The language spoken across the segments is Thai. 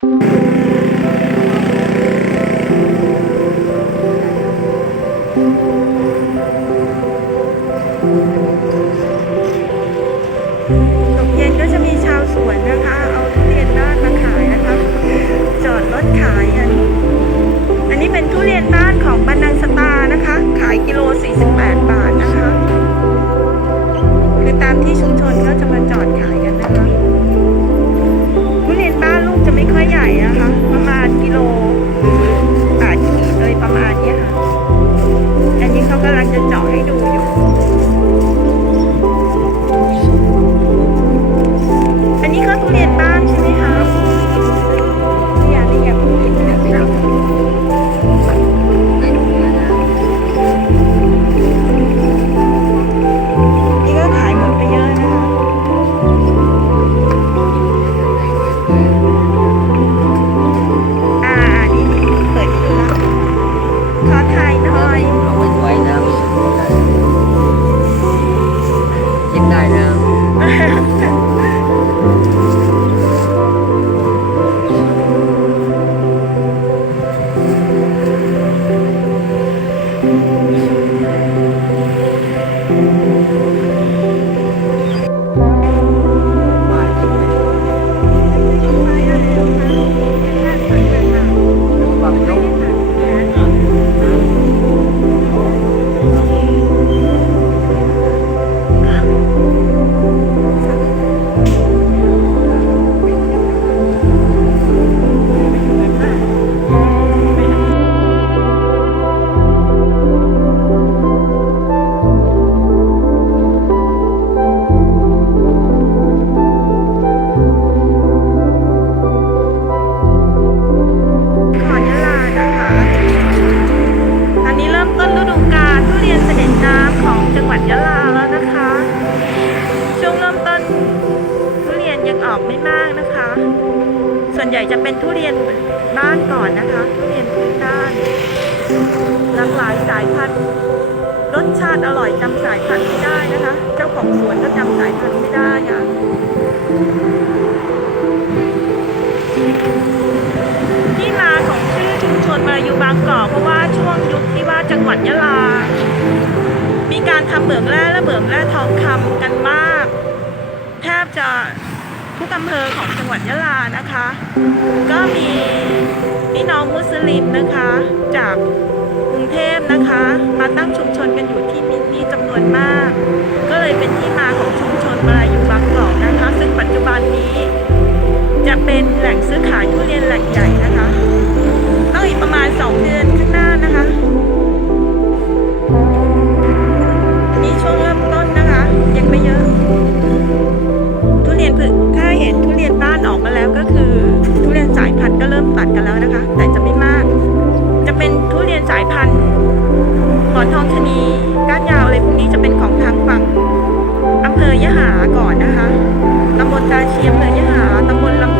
ต นะคะ จะเป็นทุเรียนบ้านก่อนนะคะ ทุเรียนพื้นบ้านหลากหลายสายพันธุ์รสชาติอร่อยจำสายพันธุ์ไม่ได้นะคะ เจ้าของสวนก็จำสายพันธุ์ไม่ได้ค่ะที่มาของชื่อชุมชนมาอยู่บางกอกเพราะว่าช่วงยุคที่ว่าจังหวัดยะลา มีการทำเหมืองแร่และเหมืองแร่ทองคำกันมาก แทบจะ ทุกอำเภอของจังหวัดยะลานะคะ ก็มีพี่น้องมุสลิมนะคะ จากกรุงเทพนะคะ มาตั้งชุมชนกันอยู่ที่นี่จำนวนมาก ก็เลยเป็นที่มาของชุมชนมาลายูบางกอกนะคะ ซึ่งปัจจุบันนี้ จะเป็นแหล่งซื้อขายทุเรียนแหล่งใหญ่นะคะต้องอีกประมาณ2เดือนข้าง เป็นทุเรียนสายพันธุ์หมอนทองชะนีก้านยาวอะไรพวกนี้จะเป็นของทางฝั่งอำเภอยะหาก่อนนะคะตำบลตาเชียมเภอยะหาตำบลลำ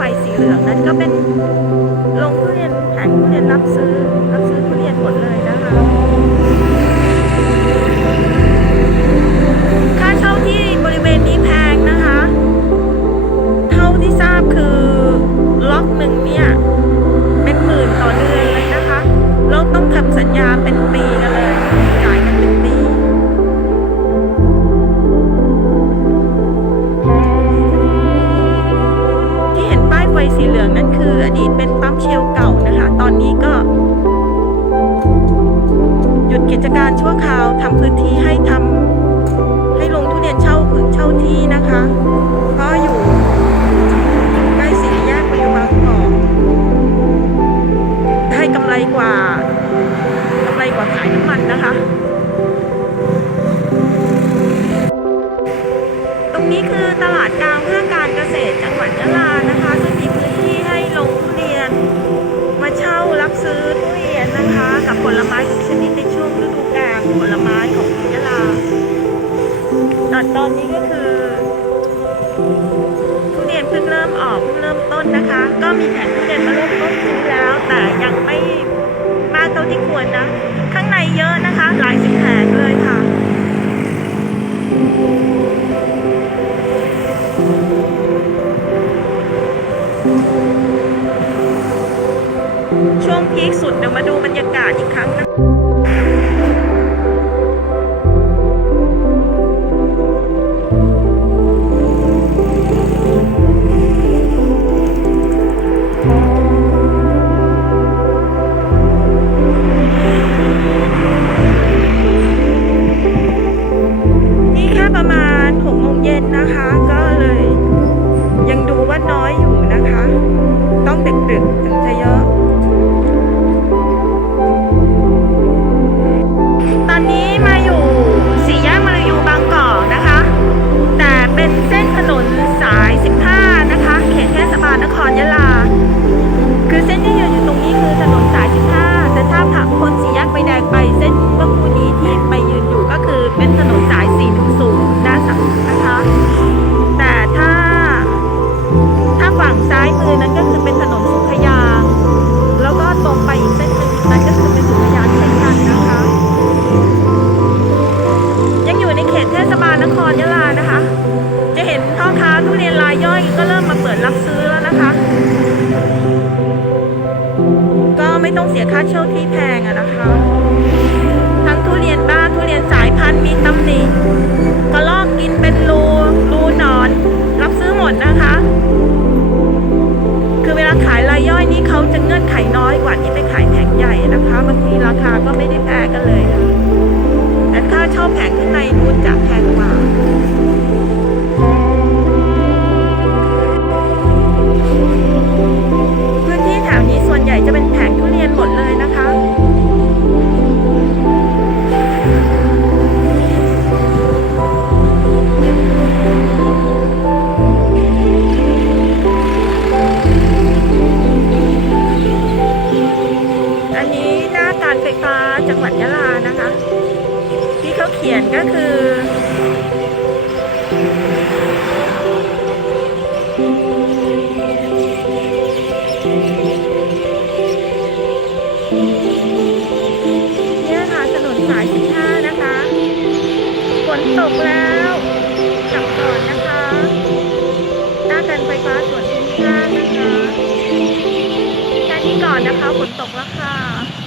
ฟสีเหลืองนั้นก็เป็นโรงทุเรียนแผงทุเรียนรับซื้อ รับซื้อทุเรียนหมดเลยนะคะ ค่าเช่าที่บริเวณนี้แพงนะคะ เท่าที่ทราบคือ ลืองนั่นคืออดีตเป็นปั๊มเชลเก่านะคะ ตอนนี้ก็ หยุดกิจการชั่วคราวทำพื้นที่ให้ทำให้ลงทุเรียนเช่าพื้นเช่าที่นะคะ ก็อยู่ ช่วงพีคสุดเดี๋ยวมาดูบรรยากาศอีกครั้งนะ ไม่ต้องเสียค่าเช่าที่แพงอะนะคะ ทั้งทุเรียนบ้านทุเรียนสายพันธุ์มีตำหนิกระลอกกินเป็นรูรูนอน รับซื้อหมดนะคะ คือเวลาขายรายย่อยนี้เขาจะเงื่อนไขน้อยกว่าที่ อันนี้หน้าการไฟฟ้าจังหวัดยะลานะคะ ที่เขาเขียนก็คือ เนี่ยค่ะถนนสาย 15 นะคะ ฝนตกแล้ว